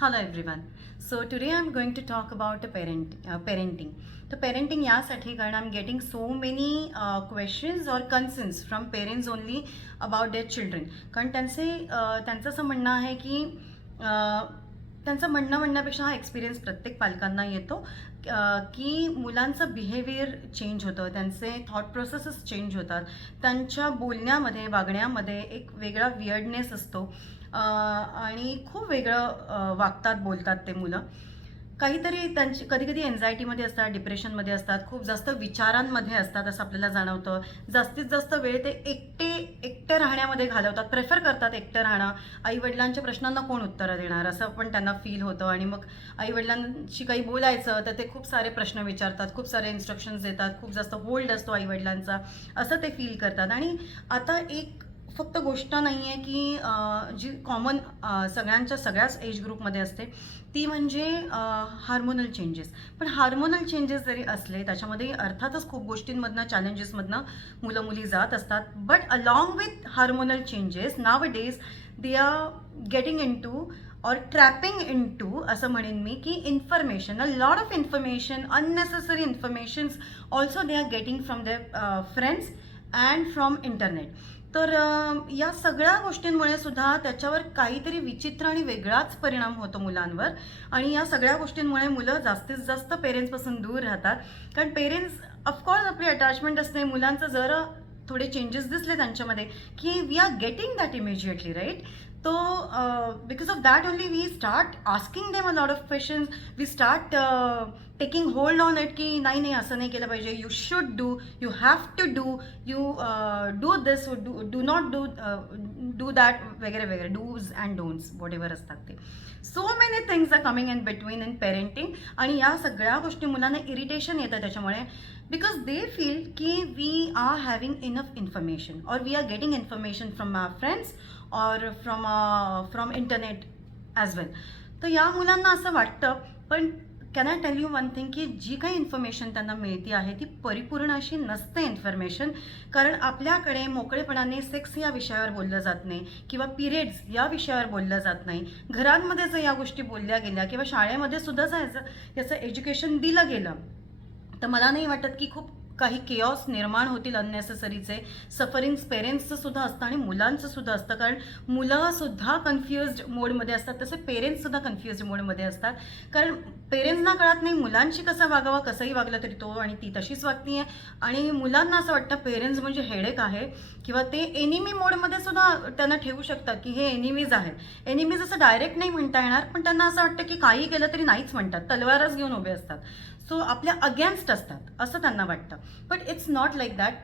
Hello everyone. So today I'm going to talk about parenting. So parenting यासाठी कारण I'm getting so many questions or concerns from parents only about their children. कारण त्यांचं असं म्हणणं आहे की त्यांचं म्हणण्यापेक्षा हा एक्सपिरियन्स प्रत्येक पालकांना येतो की मुलांचं बिहेवियर चेंज होतं, त्यांचे थॉट प्रोसेसेस चेंज होतात, त्यांच्या बोलण्यामध्ये वागण्यामध्ये एक वेगळा वियर्डनेस असतो आणि खूप वेगळं वागतात बोलतात ते मुलं. काहीतरी त्यांची कधी-कधी एन्झायटीमध्ये असतात, डिप्रेशनमध्ये असतात, खूप जास्त विचारांमध्ये असतात असं आपल्याला जाणवतं. जास्तीत जास्त वेळ ते एकटे राहण्यामध्ये घालवतात, प्रेफर करतात एकटं राहणं. आई-वडिलांच्या प्रश्नांना कोण उत्तरं देणार असं पण त्यांना फील होतं आणि मग आई-वडिलांशी काही बोलायचं तर ते खूप सारे प्रश्न विचारतात, खूप सारे इन्स्ट्रक्शन्स देतात, खूप जास्त होल्ड असतो आई-वडिलांचा असं ते फील करतात. आणि आता एक फक्त गोष्ट नाही आहे की जी कॉमन सगळ्याच एज ग्रुपमध्ये असते ती म्हणजे हार्मोनल चेंजेस. पण हार्मोनल चेंजेस जरी असले त्याच्यामध्ये अर्थातच खूप गोष्टींमधनं चॅलेंजेसमधनं मुलं मुली जात असतात. But along with hormonal changes nowadays they are getting into or trapping into असं म्हणेन मी की information, a lot of information, unnecessary informations also they are getting from their friends and from internet. तर या सगळ्या गोष्टींमुळे सुद्धा त्याच्यावर काहीतरी विचित्र आणि वेगळाच परिणाम होतो मुलांवर. आणि या सगळ्या गोष्टींमुळे मुलं जास्तीत जास्त पेरेंट्सपासून दूर राहतात. कारण पेरेंट्स ऑफकोर्स आपली अटॅचमेंट असते. मुलांचं जरा थोडे चेंजेस दिसले त्यांच्यामध्ये की we are getting that immediately right. तो because of that only we start asking them a lot of questions. We start taking hold on it की नाही नाही असं नाही केलं पाहिजे, you should do, you have to do, you do this, do not do that वगैरे वगैरे, dos and don'ts whatever असतात ते. So many things are coming in between in parenting. आणि या सगळ्या गोष्टी मुलांना इरिटेशन येतं त्याच्यामुळे बिकॉज दे फील की we are having enough information और we are getting information from our friends और फ्रॉम इंटरनेट ॲज वेल. तर या मुलांना असं वाटतं. पण can I tell you one thing की जी काही इन्फॉर्मेशन त्यांना मिळते आहे ती परिपूर्ण अशी नसते इन्फॉर्मेशन. कारण आपल्याकडे मोकळेपणाने सेक्स या विषयावर बोललं जात नाही किंवा पिरियड्स या विषयावर बोललं जात नाही. घरांमध्ये जर या गोष्टी बोलल्या गेल्या किंवा शाळेमध्ये सुद्धा याचं एज्युकेशन दिलं गेलं तर मला नाही वाटत की खूप काही केऑस निर्माण होतील अननेसेसरीचे. सफरिंग्स पेरेंट्सचं सुद्धा असतं आणि मुलांचं सुद्धा असतं. कारण मुलंसुद्धा कन्फ्युज्ड मोडमध्ये असतात तसे पेरेंट्ससुद्धा कन्फ्युज्ड मोडमध्ये असतात. कारण पेरेंट्सना कळत नाही मुलांशी कसं वागावं, कसंही वागलं तरी तो आणि ती तशीच वागती आहे. आणि मुलांना असं वाटतं पेरेंट्स म्हणजे हेडेक आहे किंवा ते एनिमी मोडमध्ये सुद्धा त्यांना ठेवू शकतात की हे एनिमीज आहेत. एनिमीज असं डायरेक्ट नाही म्हणता येणार पण त्यांना असं वाटतं की काही केलं तरी नाहीच म्हणतात, तलवारच घेऊन उभे असतात. सो आपल्या अगेन्स्ट असतात असं त्यांना वाटतं. But it's not like that.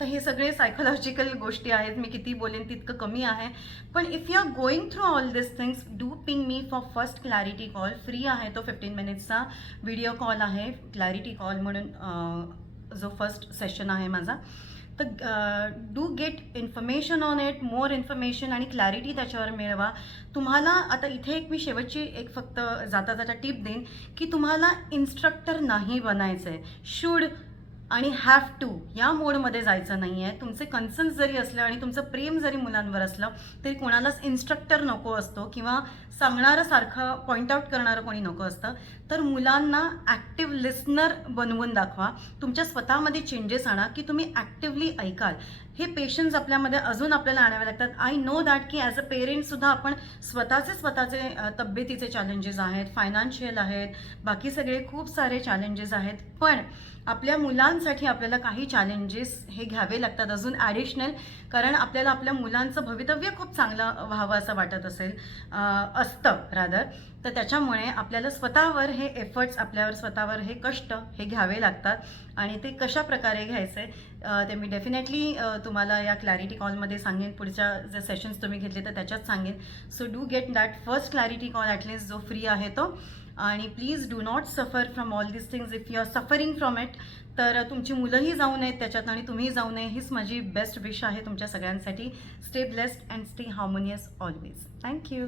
तर हे सगळे सायकोलॉजिकल गोष्टी आहेत. मी किती बोलेन तितकं कमी आहे. पण if you are going through all this things do ping me for first clarity call. Free आहे तो 15 मिनिट्सचा व्हिडिओ कॉल आहे, क्लॅरिटी कॉल म्हणून जो फर्स्ट सेशन आहे माझा. तर do get information on it, more information आणि क्लॅरिटी त्याच्यावर मिळवा. तुम्हाला आता इथे एक मी शेवटची एक फक्त जाता जाता टिप देईन की तुम्हाला इन्स्ट्रक्टर नाही बनायचं आहे. शूड आणि हॅव टू या मोडमध्ये जायचं नाही आहे. तुमचे कन्सर्न्स जरी असलं आणि तुमचं प्रेम जरी मुलांवर असलं तरी कोणालाच इन्स्ट्रक्टर नको असतो किंवा सांगणारं सारखं पॉईंट आऊट करणारं कोणी नको असतं. तर मुलांना ॲक्टिव्ह लिस्नर बनवून दाखवा. तुमच्या स्वतःमध्ये चेंजेस आणा की तुम्ही ॲक्टिव्हली ऐकाल. हे पेशन्स आपल्यामध्ये अजून आपल्याला आणावे लागतात. आय नो दॅट की ॲज अ पेरेंटसुद्धा आपण स्वतःचे तब्येतीचे चॅलेंजेस आहेत, फायनान्शियल आहेत, बाकी सगळे खूप सारे चॅलेंजेस आहेत. पण आपल्या मुलांसाठी आपल्याला काही चॅलेंजेस हे घ्यावे लागतात अजून ॲडिशनल. कारण आपल्याला आपल्या मुलांचं भवितव्य खूप चांगलं व्हावं असं वाटत असतं रादर. तर त्याच्यामुळे आपल्याला स्वतःवर हे एफर्ट्स, आपल्यावर स्वतःवर हे कष्ट हे घ्यावे लागतात. आणि ते कशा प्रकारे घ्यायचे ते मी डेफिनेटली तुम्हाला या क्लॅरिटी कॉलमध्ये सांगेन. पुढच्या जे सेशन्स तुम्ही घेतले तर त्याच्यात सांगेन. So do get that first clarity call at least जो फ्री आहे तो. आणि please do not suffer from all this things if you are suffering from it. तर तुमची मुलंही जाऊ नयेत त्याच्यात आणि तुम्हीही जाऊ नये हीच माझी बेस्ट विश आहे तुमच्या सगळ्यांसाठी. Stay blessed and stay harmonious always. Thank you.